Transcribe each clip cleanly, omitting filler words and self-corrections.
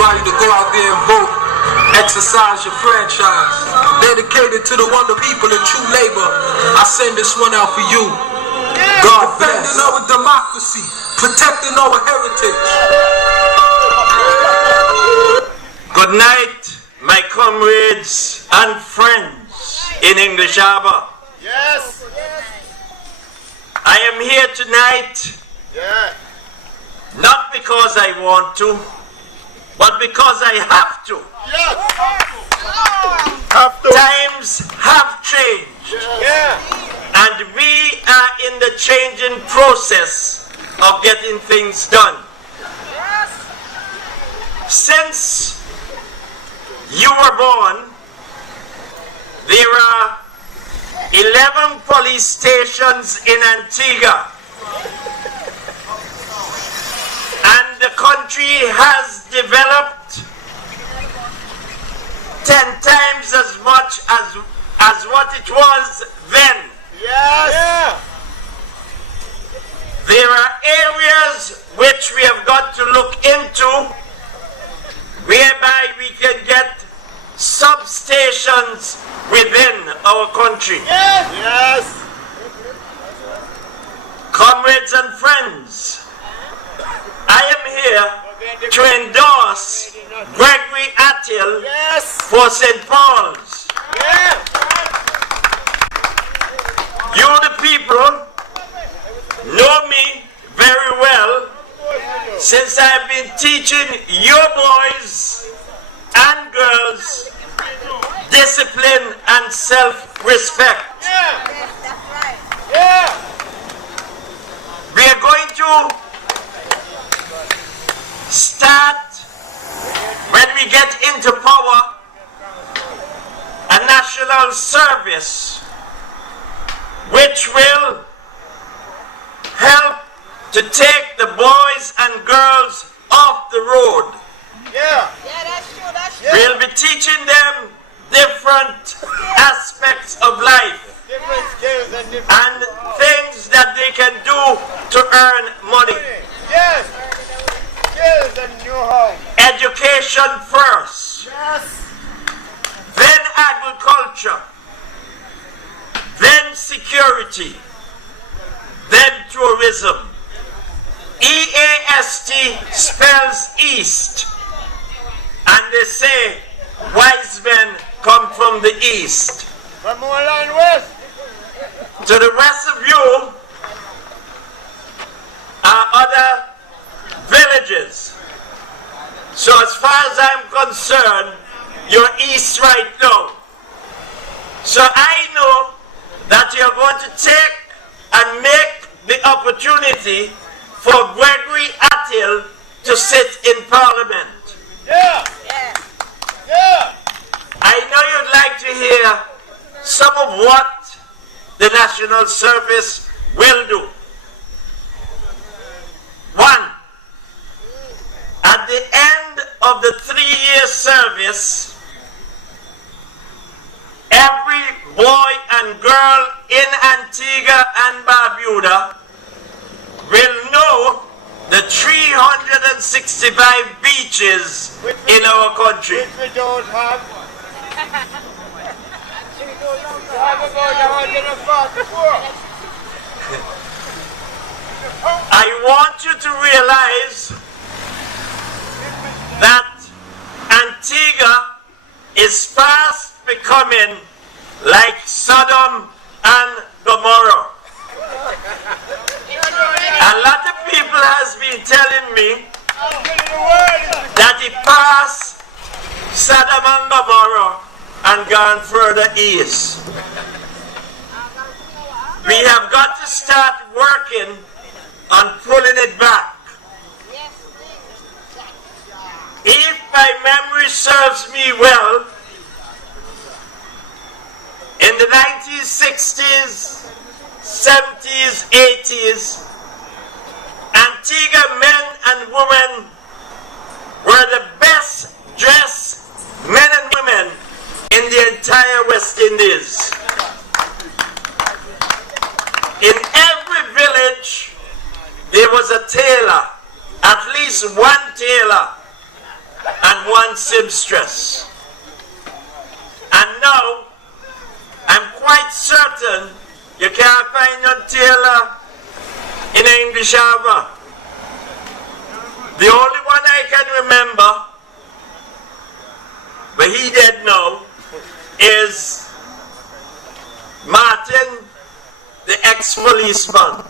everybody to go out there and vote. Exercise your franchise. Dedicated to the wonder people and true labor. I send this one out for you. God bless. Defending our democracy. Protecting our heritage. Good night, my comrades and friends in English Harbour. Yes. I am here tonight, not because I want to, but because I have to. Yes. Have to. Times have changed, and we are in the changing process of getting things done. Since you were born, there are 11 police stations in Antigua, and the country has developed 10 times as much as what it was then. Yes. There are areas which we have got to look into, whereby we can get substations within our country. Yes. Comrades and friends, I am here to endorse Gregory Attill for St. Paul's. You the people know me very well, since I've been teaching your boys and girls discipline and self-respect. We are going to start, when we get into power, a national service which will help to take the boys and girls off the road. That's true. We'll be teaching them different aspects of life Different skills and different and things that they can do to earn money. Yes. Skills and know-how. Education first, then agriculture, then security, then tourism. EAST spells East, and they say wise men come from the East. From Moreland West. To the rest of you are other villages. So as far as I'm concerned, you're East right now. So I know that you're going to take and make the opportunity for Gregory Attill to sit in Parliament. I know you'd like to hear some of what the National Service will do. One, at the end of the 3-year service, every boy and girl in Antigua and Barbuda will know the 365 beaches in our country. Which we don't have. We have about 144. I want you to realize that Antigua is fast becoming like Sodom and Gomorrah. A lot of people has been telling me that he passed Sodom and Gomorrah and gone further east. We have got to start working on pulling it back. If my memory serves me well, in the 1960s, 70s, 80s, Antigua men and women were the best dressed men and women in the entire West Indies. In every village, there was a tailor, at least one tailor. and one seamstress. And now, I'm quite certain you can't find no tailor in English Harbour. The only one I can remember, but he dead now, is Martin, the ex-policeman.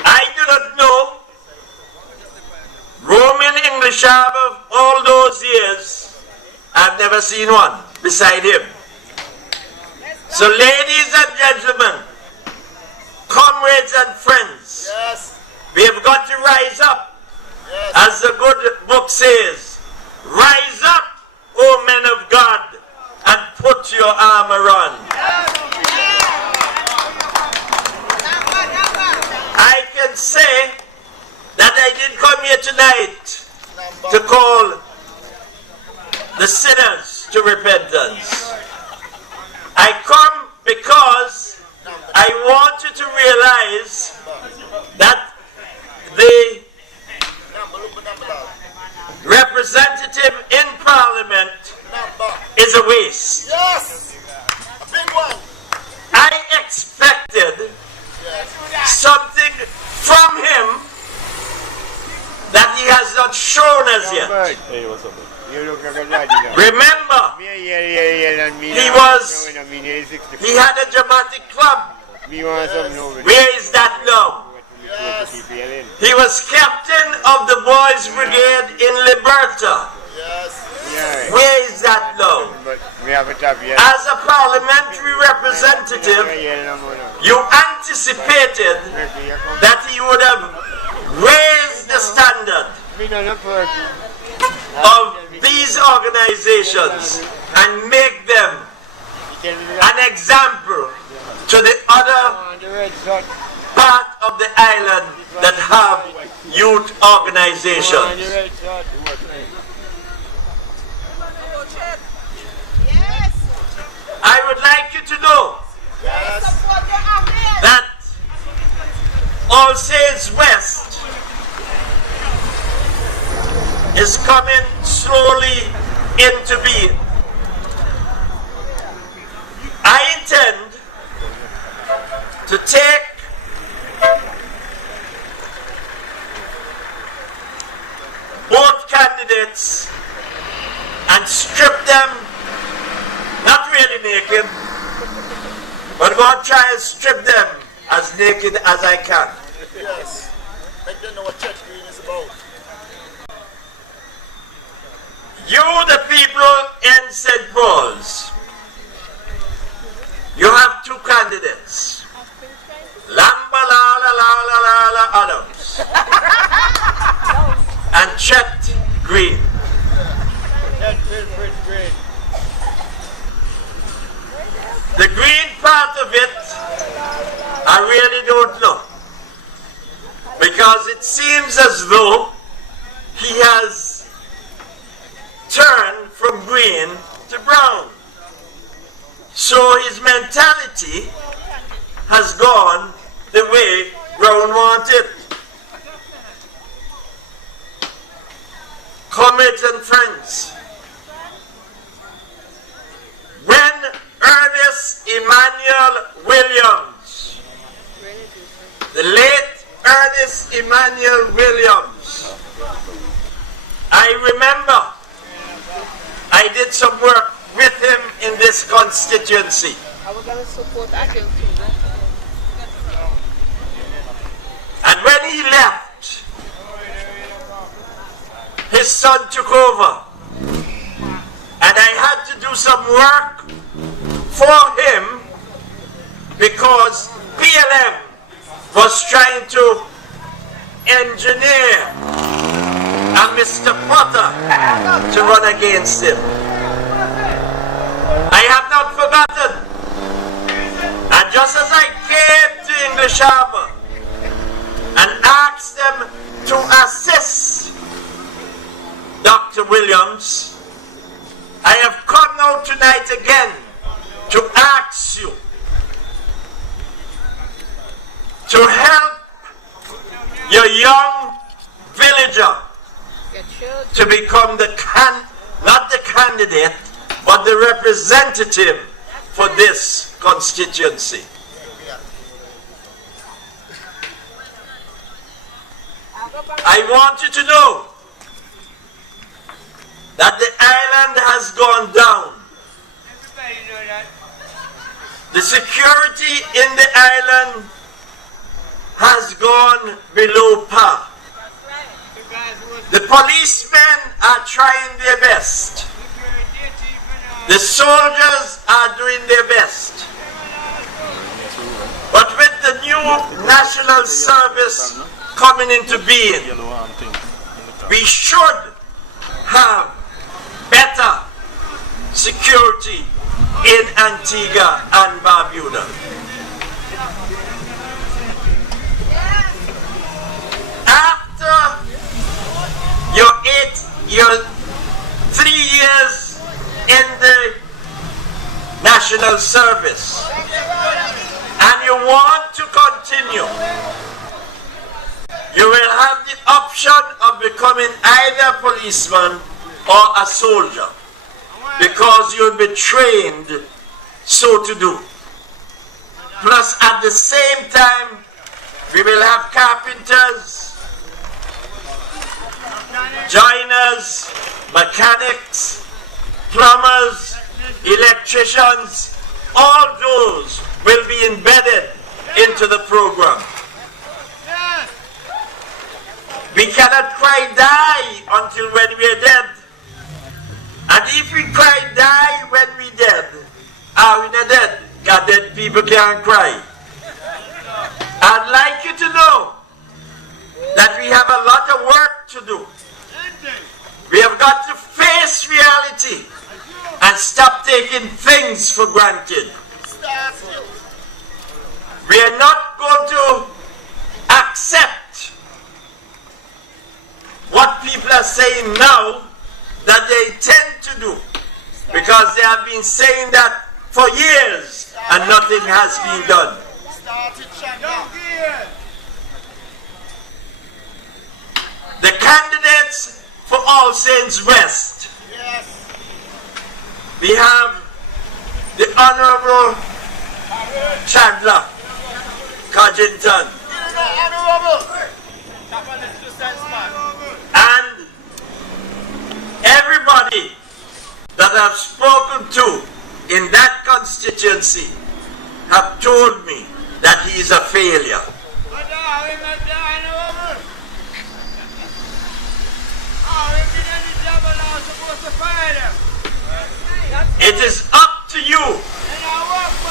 I do not know Roman English Harbour all those years. I've never seen one beside him. So ladies and gentlemen, comrades and friends, we have got to rise up. As the good book says, rise up, O men of God, and put your armor on. I can say that I didn't come here tonight to call the sinners to repentance. I come because I want you to realize that the representative in Parliament is a waste. Yes! A big one! I expected something from him that he has not shown us yet. Hey, what's up, man? You look like a lad, you know. Remember, he had a dramatic club. Where is that now? He was captain of the Boys Brigade in Liberta. Where is that now? As a parliamentary representative, you anticipated that he would have raised the standard of these organizations and make them an example to the other part of the island that have youth organizations. I would like you to know that All Saints West is coming slowly into being. I intend to take both candidates and strip them, not really naked, but I'm going to try and strip them as naked as I can. Yes. Make them know what church green is about. You, the people in St. Paul's, you have two candidates. Lamba la la la la la la Adams and Chet Green. The green part of it, I really don't know. Because it seems as though he has turned from green to brown. So his mentality has gone the way Brown wanted. Comrades and friends, when Ernest Emmanuel Williams, the late Ernest Emmanuel Williams, I remember I did some work with him in this constituency. I was going to support Agil. And when he left, his son took over. And I had to do some work for him because PLM was trying to engineer a Mr. Potter to run against him. I have not forgotten. And just as I came to English Harbour and asked them to assist Dr. Williams, I have come out tonight again to ask you to help your young villager to become not the candidate, but the representative for this constituency. I want you to know that the island has gone down. The security in the island has gone below par. The policemen are trying their best. The soldiers are doing their best. But with the new national service coming into being, we should have better security in Antigua and Barbuda. After your 3 years in the national service and you want to continue, you will have the option of becoming either a policeman or a soldier, because you'll be trained so to do. Plus, at the same time, we will have carpenters, joiners, mechanics, plumbers, electricians. All those will be embedded into the program. We cannot cry die until when we are dead. And if we cry die when we dead, are we not dead? God, dead people can't cry. I'd like you to know that we have a lot of work to do. We have got to face reality and stop taking things for granted. We are not going to accept what people are saying now that they intend to do, because they have been saying that for years and nothing has been done. The candidates for All Saints West, we have the Honorable Chandler Codrington and everybody that I've spoken to in that constituency have told me that he is a failure. It is up to you.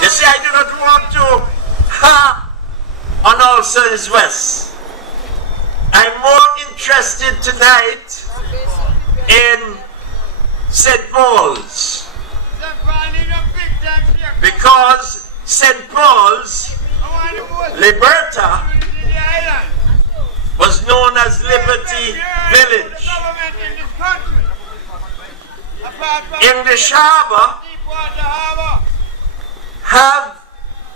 You see, I do not want to on All Saints West. I'm more interested tonight in St. Paul's, because St. Paul's, Liberta, was known as Liberty Village. English Harbour have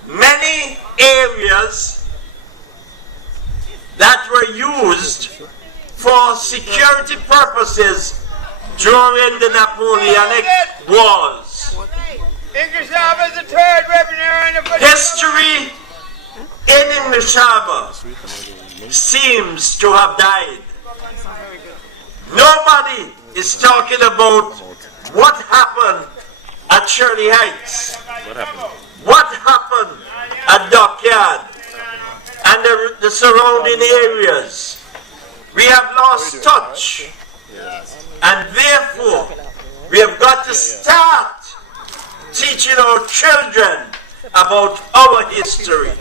many areas that were used for security purposes during the Napoleonic Wars. English Harbour is the third revenue in the History in English Harbour seems to have died. Nobody is talking about what happened at Shirley Heights, what happened at Dockyard and the surrounding areas. We have lost touch, and therefore we have got to start teaching our children about our history.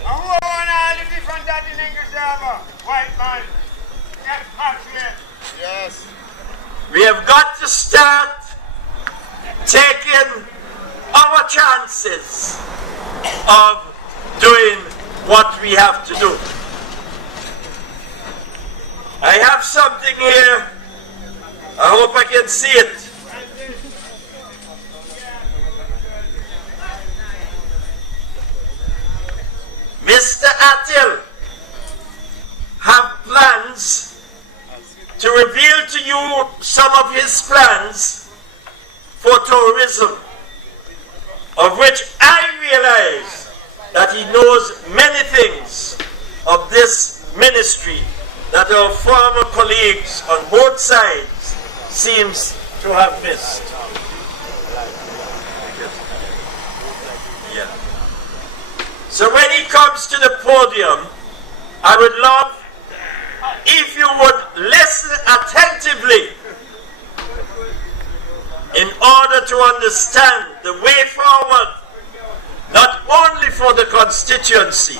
We have got to start taking our chances of doing what we have to do. I have something here. I hope I can see it. Mr. Attil have plans to reveal to you some of his plans for tourism, of which I realize that he knows many things of this ministry that our former colleagues on both sides seems to have missed. Yeah. So when he comes to the podium, I would love if you would listen attentively in order to understand the way forward, not only for the constituency,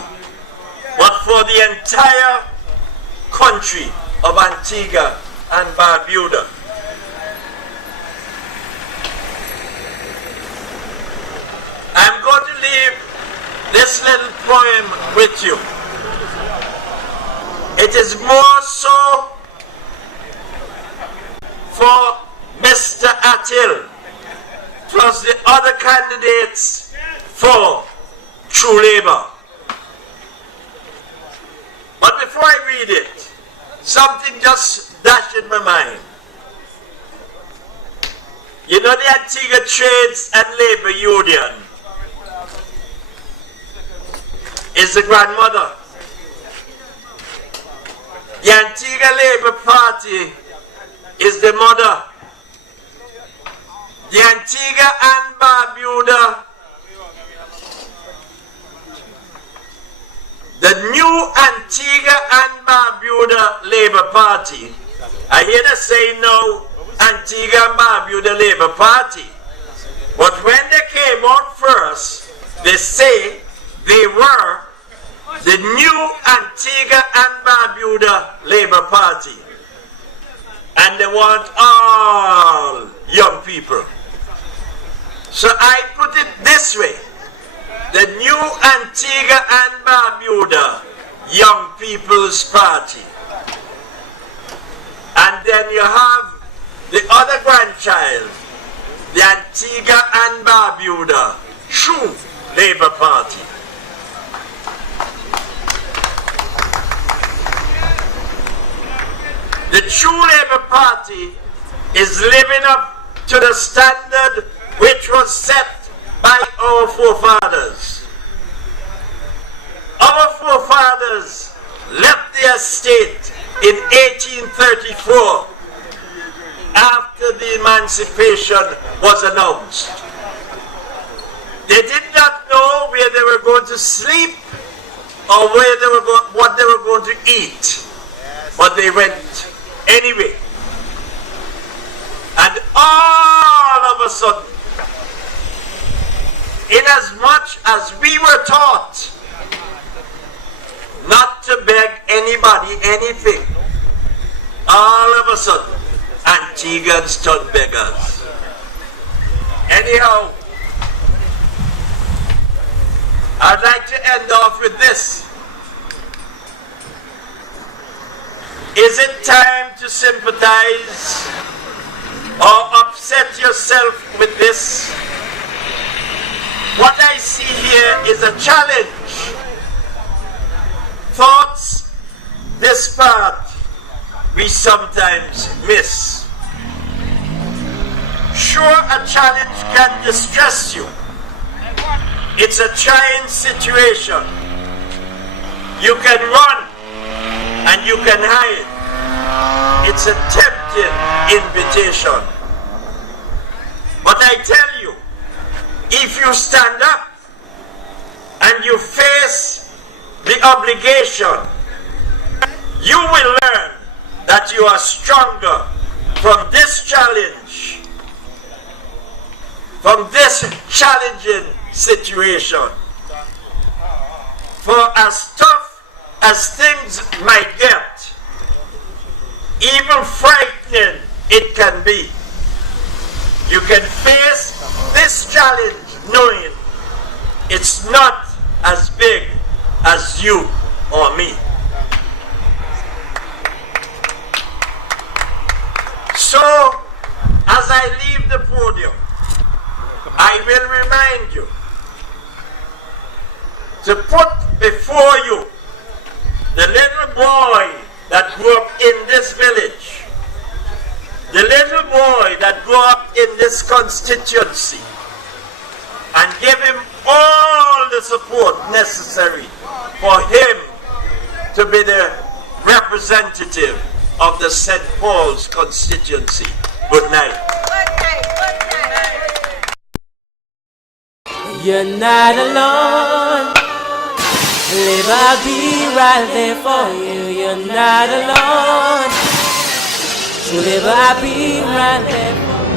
but for the entire country of Antigua and Barbuda. I'm going to leave this little poem with you. It is more so for Mr. Attil plus the other candidates for True Labour. But before I read it, something just dashed in my mind. You know the Antigua Trades and Labour Union is the grandmother. The Antigua Labour Party is the mother. The Antigua and Barbuda, the new Antigua and Barbuda Labour Party, I hear they say now Antigua and Barbuda Labour Party, but when they came out first, they say they were the new Antigua and Barbuda Labour Party, and they want all young people. So I put it this way: the new Antigua and Barbuda Young People's Party. And then you have the other grandchild, the Antigua and Barbuda True Labour Party. The True Labour Party is living up to the standard which was set by our forefathers. Our forefathers left the estate in 1834 after the emancipation was announced. They did not know where they were going to sleep or where they were what they were going to eat, but they went anyway. And all of a sudden, inasmuch as we were taught not to beg anybody anything, all of a sudden, Antiguans turned beggars. Anyhow, I'd like to end off with this. Is it time to sympathize or upset yourself with this? What I see here is a challenge. Thoughts, this part, we sometimes miss. Sure, a challenge can distress you. It's a trying situation. You can run and you can hide. It's a tempting invitation. But I tell you, if you stand up and you face the obligation, you will learn that you are stronger from this challenge, from this challenging situation. For as tough as things might get, even frightening it can be, you can face this challenge knowing it's not as big as you or me. So, as I leave the podium, I will remind you to put before you the little boy that grew up in this village boy that grew up in this constituency and give him all the support necessary for him to be the representative of the St. Paul's constituency. Good night. You're not alone. Live, I'll be right there for you. You're not alone. Live, I'll be right there for you.